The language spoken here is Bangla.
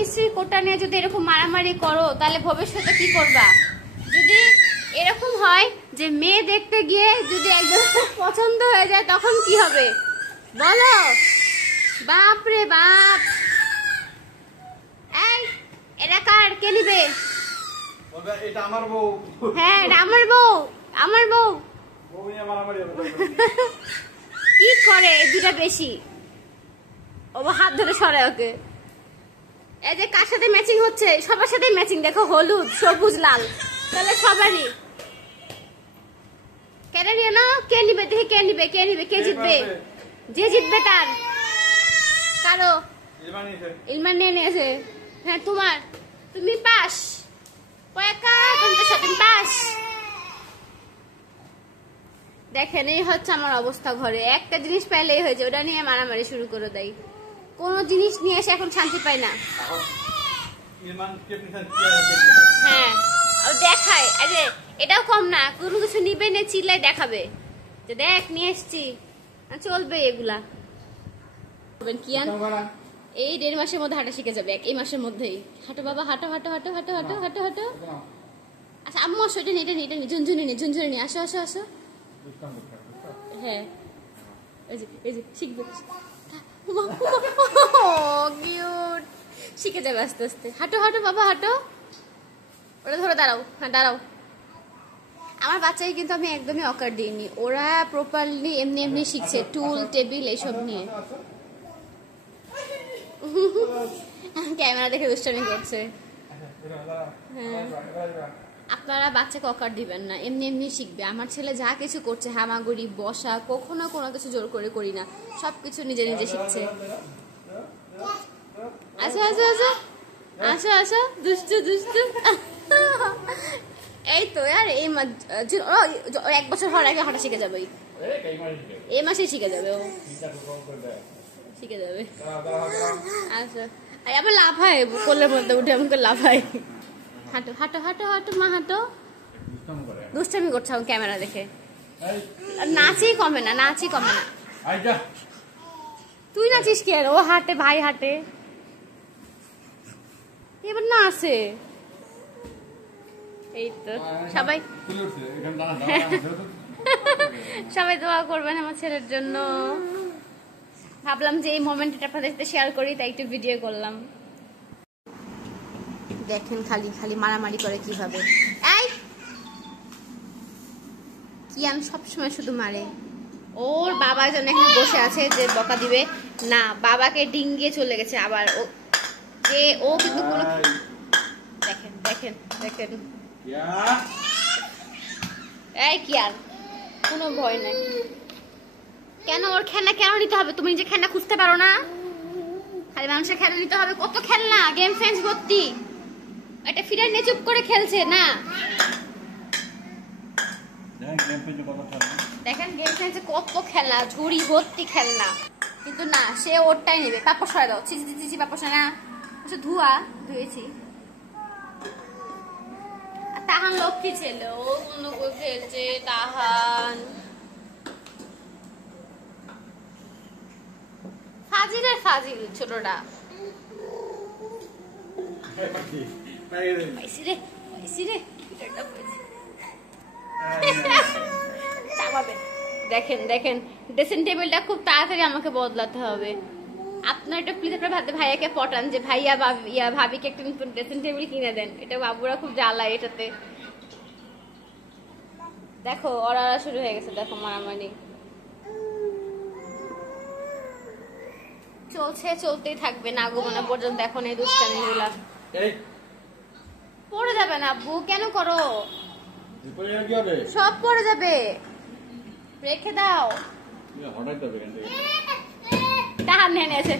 মিস্ত্রি কোটা নিয়ে যদি এরকম মারামারি করো তাহলে ভবিষ্যতে কি করবা? যদি এরকম হয় যে মেয়ে দেখতে গিয়ে যদি একজন পছন্দ হয়ে যায় তখন কি হবে বলো? বাপ রে বাপ। এই এটা কার, কে নিবে? এটা আমার বউ। হ্যাঁ এটা আমার বউ, আমার বউ। কি করে দুটা বেশি? ও হাত ধরে সরে ওকে। এই যে কার সাথে ম্যাচিং হচ্ছে? সবার সাথে ম্যাচিং দেখো, হলুদ সবুজ লাল, তাহলে সবারই। কেন নিয়ে না? কে নিবে দেখি, কে নিবে, কে নিবে, কে জিতবে? যে জিতবে তার। কারো ইলমান নিয়ে নিয়েছে। হ্যাঁ তোমার, তুমি পাস। পয়কা তোমার সাথে পাস। দেখেন এই হচ্ছে আমার অবস্থা ঘরে। একটা জিনিস পাইলেই হয়েছে ওটা নিয়ে মারামারি শুরু করে দেয়। কোন জিনিস নিয়ে এসে এখন শান্তি পায় না। হ্যাঁ দেখায়, আরে এটাও কম না, কোনো কিছু নিবে না চিল্লাই দেখাবে যে দেখ নিয়ে এসছি। চলবে এগুলা। কিয়ান এই 1.5 মাসের মধ্যে হাঁটা শিখে যাবে, এই মাসের মধ্যেই। হাঁটো বাবা, হাঁটো হাঁটো হাঁটো হাঁটো হাঁটো হাঁটো হাঁটো। আচ্ছা আম্মু আসো, এটা নিয়ে এটা নিয়ে ঝুনঝুনি নিয়ে ঝুনঝুনি নিয়ে আসো আসো আসো। হ্যাঁ এই যে শিখবে, কিউট, শিখে যাবে আস্তে আস্তে। হাঁটো হাঁটো বাবা হাঁটো। ওরা ধরে দাঁড়াও, হ্যাঁ দাঁড়াও। আমার বাচ্চাকে কিন্তু আমি একদমই অকার দিইনি, ওরা প্রপারলি এমনি এমনি শিখছে, টুল টেবিল এইসব নিয়ে। ক্যামেরা দেখে দুষ্টামি করছে। হ্যাঁ আপনারা বাচ্চাকে অকার দিবেন না, এমনি এমনি শিখবে। আমার ছেলে যা কিছু করছে, হামাগুড়ি বসা, কখনো কোনো কিছু জোর করে করি না, সবকিছু নিজে নিজে শিখছে। আসো আসো আসো আসো আসো, দুষ্টু দুষ্টু। এই তো আর এই 1 বছর হওয়ার আগে হাঁটা শিখে যাবে, এই মাসেই শিখে যাবে, ও শিখে যাবে। আচ্ছা আবার লাফায় কোলের মধ্যে উঠে, আমাকে লাফায়। হাঁটো হাঁটো হাঁটো হাঁটো মা হাঁটো। দুষ্টামি করছে আমার ক্যামেরা দেখে। নাচই কমে না, নাচই কমে না। তুই নাচিস কি আর? ও হাঁটে, ভাই হাঁটে, এবার না আসে। এই তো সবাই সবাই দোয়া করবেন আমার ছেলের জন্য। ভাবলাম যে এই মোমেন্টটা আপনাদের সাথে শেয়ার করি, তাই একটু ভিডিও করলাম। দেখেন খালি খালি মারামারি করে কিভাবে। এই কিয়ান সবসময় শুধু মারে। ওর বাবা যেন এখানে বসে আছে যে বকা দিবে না, বাবাকে ডিঙ্গিয়ে চলে গেছে আবার। ও যে ও কিন্তু কোনো, দেখেন দেখেন দেখেন, এই কিয়ান কোনো ভয় নাই। কেন ওর খেলনা কেন নিতে হবে? তুমি যে খেলনা খুঁজতে পারো না? খালি মানুষের খেলনা নিতে হবে? কত খেলনা, গেম ফ্রেন্স ভর্তি। এটা ফিরে নিয়ে চুপ করে খেলছে না। দেখেন গেম ফ্রেন্সে কত খেলনা, ঝুড়ি ভর্তি খেলনা, কিন্তু না সে ওরটাই নেবে। পাপা সরাই দাও, চিচি চিচি চিচি, পাপা সরা না। আচ্ছা ধোয়া ধুয়েছি। তাহান লক্ষ্মী ছেলে, ও অন্য কেউ খেলছে। তাহান ফাজিলের ফাজিল ছোটটা। পাইছি রে পাইছি রে, চাপাবে। দেখেন দেখেন ড্রেসিং টেবিলটা খুব তাড়াতাড়ি আমাকে বদলাতে হবে। আপনার এটা প্লিজ আপনার ভাইয়াকে পটান যে ভাইয়া ভাবিকে একটা নতুন ড্রেসিং টেবিল কিনে দেন। এটা বাবুরা খুব জ্বালায় এটাতে। দেখো ওরা শুরু হয়ে গেছে, দেখো মারামারি চলছে, চলতেই থাকবে না আগমনা পর্যন্ত। এখন এই দুষ্টামিগুলা পড়ে যাবে না আব্বু, কেন করো? সব পড়ে যাবে, রেখে দাও। তাহার নিয়ে নিয়েছে।